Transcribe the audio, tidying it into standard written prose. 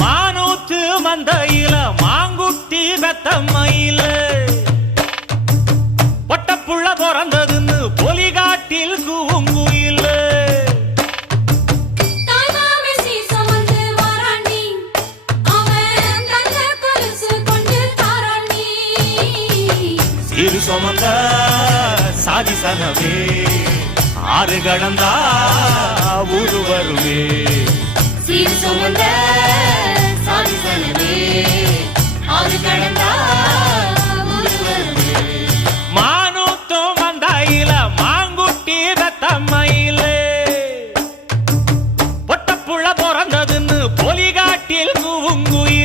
மானூத்து மந்தையில மாங்குட்டி பெத்தம்மையில பொட்டப்புள்ள பிறந்ததுன்னு பொலிகாட்டில் கூங்குயில சீரு சுமந்த சாதி சனவே ஆறு கடந்தா ஊரு வருவே சீர் சுமந்த சாதி சனவே ஆறு கடந்தா ஊரு வருவே மானூத்தும் மந்தாயில மாங்குட்டி பெத்தம்மையில பொட்டப்புள்ள பிறந்ததுன்னு பொலிகாட்டில் கூங்குயில